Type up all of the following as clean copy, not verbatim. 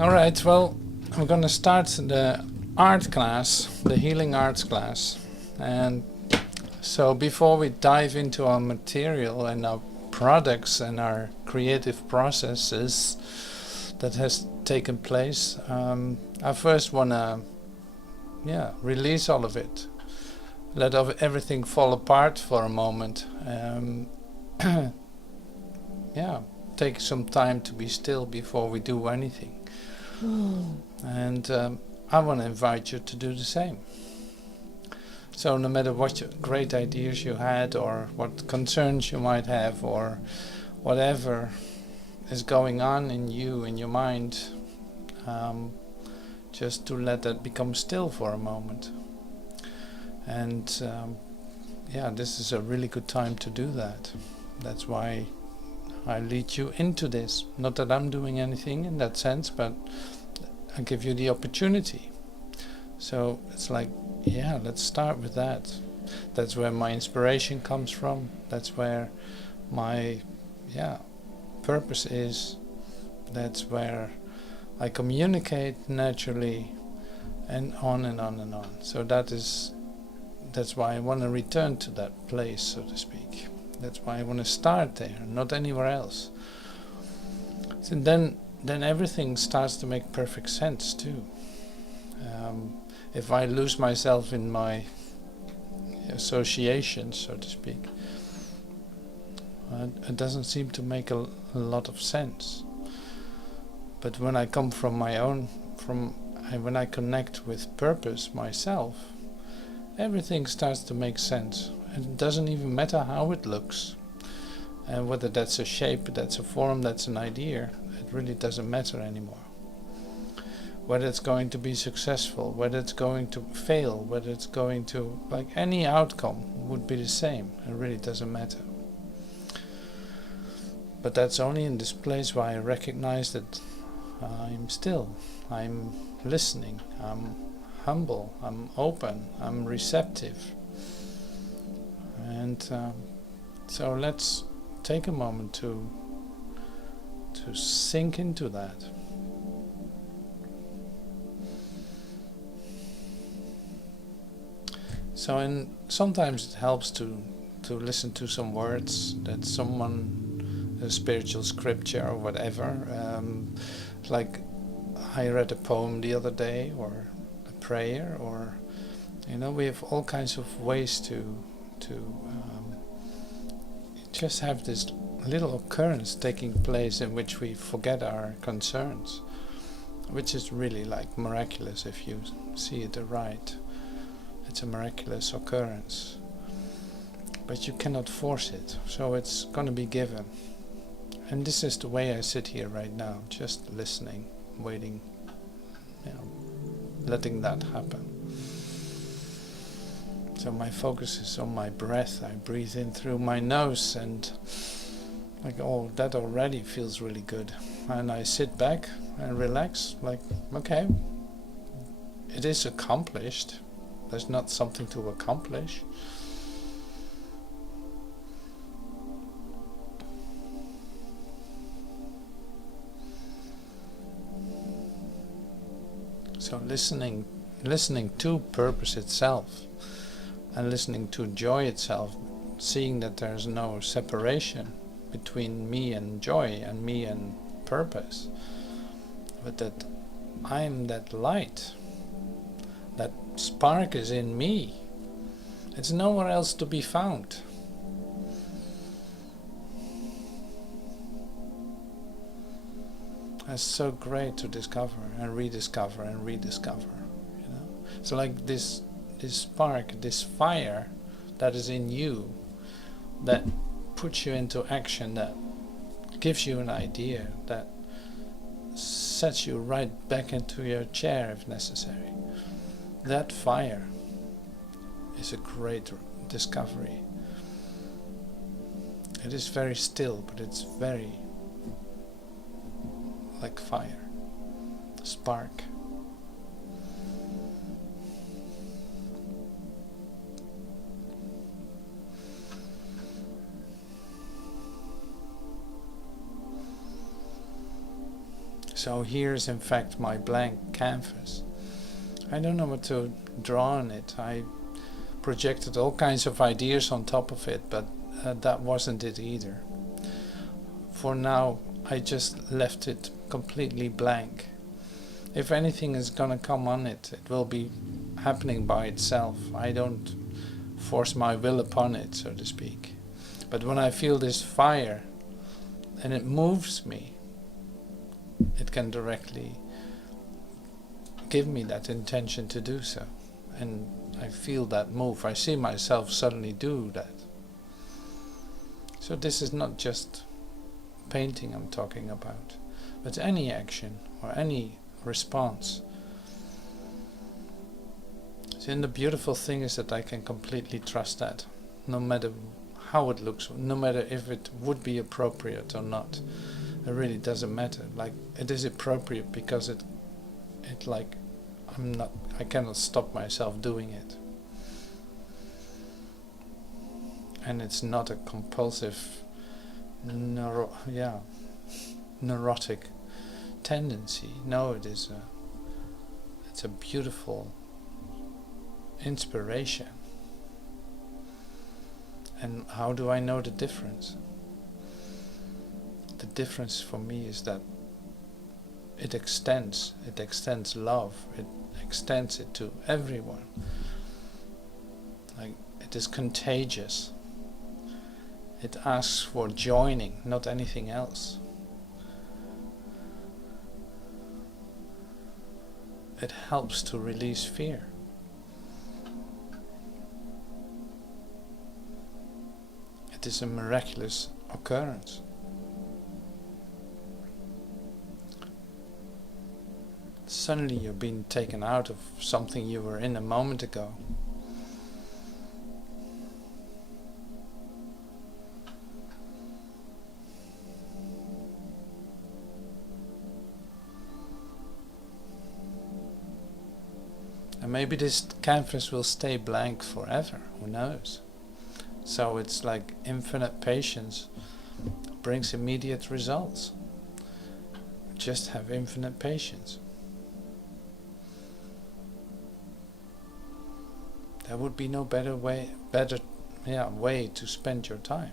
All right, well, we're going to start the art class, the healing arts class. And so before we dive into our material and our products and our creative processes that has taken place, I first want to release all of it. Let everything fall apart for a moment. Take some time to be still before we do anything. And I want to invite you to do the same. So no matter what great ideas you had or what concerns you might have or whatever is going on in you, in your mind, just to let that become still for a moment. And this is a really good time to do that. That's why I lead you into this. Not that I'm doing anything in that sense, but I give you the opportunity. So it's like, let's start with that. That's where my inspiration comes from. That's where my purpose is. That's where I communicate naturally, and on and on and on. So that's why I want to return to that place, so to speak. That's why I want to start there, not anywhere else. So then everything starts to make perfect sense too. If I lose myself in my associations, so to speak, it doesn't seem to make a lot of sense. But when I come from my own, when I connect with purpose myself, everything starts to make sense. And it doesn't even matter how it looks, and whether that's a shape, that's a form, that's an idea. It really doesn't matter anymore. Whether it's going to be successful, whether it's going to fail, whether it's going to, like, any outcome would be the same. It really doesn't matter. But that's only in this place where I recognize that I'm still, I'm listening, I'm humble, I'm open, I'm receptive. And so let's take a moment to sink into that. So, and sometimes it helps to listen to some words that someone, a spiritual scripture or whatever, like I read a poem the other day, or a prayer, or we have all kinds of ways to just have this little occurrence taking place in which we forget our concerns, which is really like miraculous if you see it aright. It's a miraculous occurrence, but you cannot force it, so it's going to be given. And this is the way I sit here right now, just listening, waiting, letting that happen. So my focus is on my breath. I breathe in through my nose, and that already feels really good. And I sit back and relax, like, okay, it is accomplished. There's not something to accomplish. So listening to purpose itself, and listening to joy itself, seeing that there's no separation between me and joy and me and purpose, but that I'm that light, that spark is in me. It's nowhere else to be found. It's so great to discover and rediscover and rediscover. So like this spark, this fire that is in you, that puts you into action, that gives you an idea, that sets you right back into your chair if necessary. That fire is a great discovery. It is very still, but it's very like fire, spark. So here's in fact my blank canvas. I don't know what to draw on it. I projected all kinds of ideas on top of it, but that wasn't it either. For now, I just left it completely blank. If anything is gonna come on it, it will be happening by itself. I don't force my will upon it, so to speak. But when I feel this fire and it moves me, it can directly give me that intention to do so. And I feel that move. I see myself suddenly do that. So this is not just painting I'm talking about, but any action or any response. So, and the beautiful thing is that I can completely trust that, no matter how it looks, no matter if it would be appropriate or not. It really doesn't matter. Like, it is appropriate because it like, I cannot stop myself doing it. And it's not a compulsive, neurotic tendency. No, it's a beautiful inspiration. And how do I know the difference? The difference for me is that it extends love, it extends it to everyone. Like, it is contagious. It asks for joining, not anything else. It helps to release fear. It is a miraculous occurrence. Suddenly you're being taken out of something you were in a moment ago. And maybe this canvas will stay blank forever, who knows? So it's like infinite patience brings immediate results. Just have infinite patience. There would be no better way to spend your time.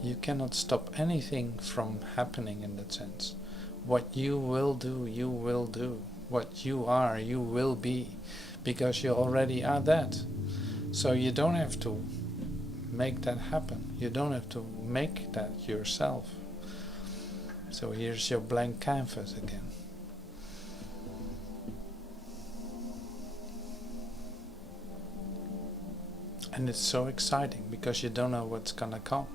You cannot stop anything from happening in that sense. What you will do, you will do. What you are, you will be, because you already are that. So you don't have to make that happen. You don't have to make that yourself. So here's your blank canvas again. And it's so exciting because you don't know what's gonna come.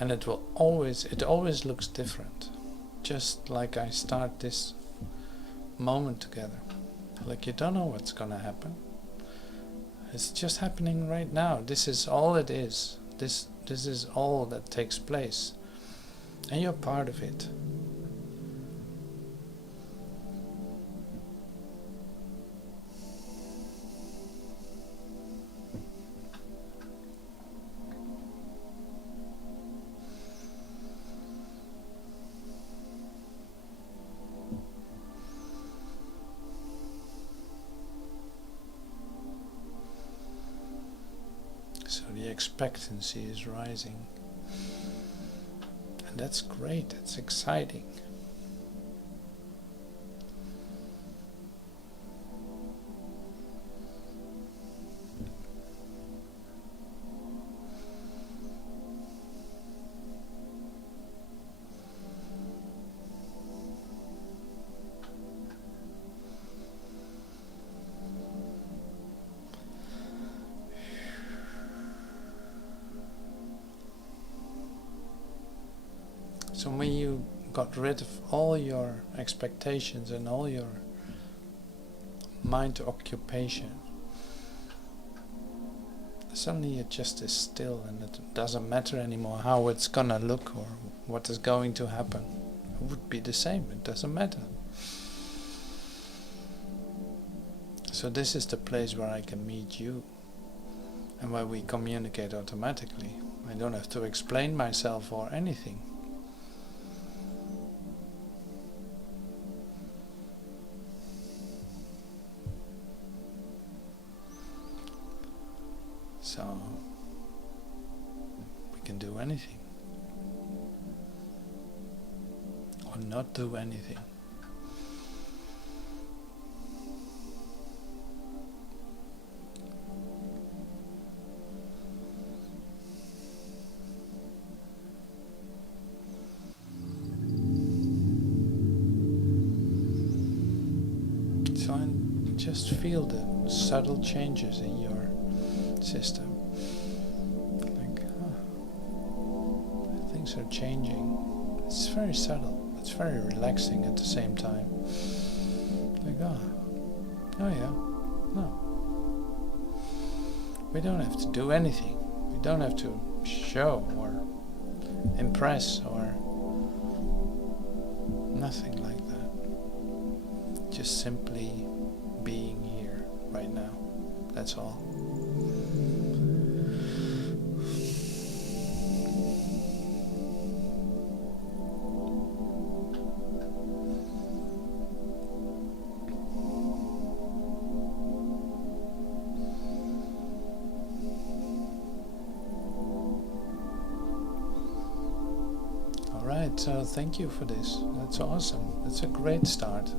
And it always looks different. Just like I start this moment together. Like, you don't know what's gonna happen. It's just happening right now. This is all it is. This is all that takes place. And you're part of it. So the expectancy is rising. And that's great, it's exciting. So when you got rid of all your expectations and all your mind occupation, suddenly it just is still, and it doesn't matter anymore how it's gonna look or what is going to happen. It would be the same, it doesn't matter. So this is the place where I can meet you and where we communicate automatically. I don't have to explain myself or anything. So we can do anything or not do anything. So and just feel the subtle changes in your system. Like, things are changing. It's very subtle. It's very relaxing at the same time. Like, oh yeah, no. We don't have to do anything. We don't have to show or impress or nothing like that. Just simply being here right now. That's all. Alright, so thank you for this. That's awesome. That's a great start.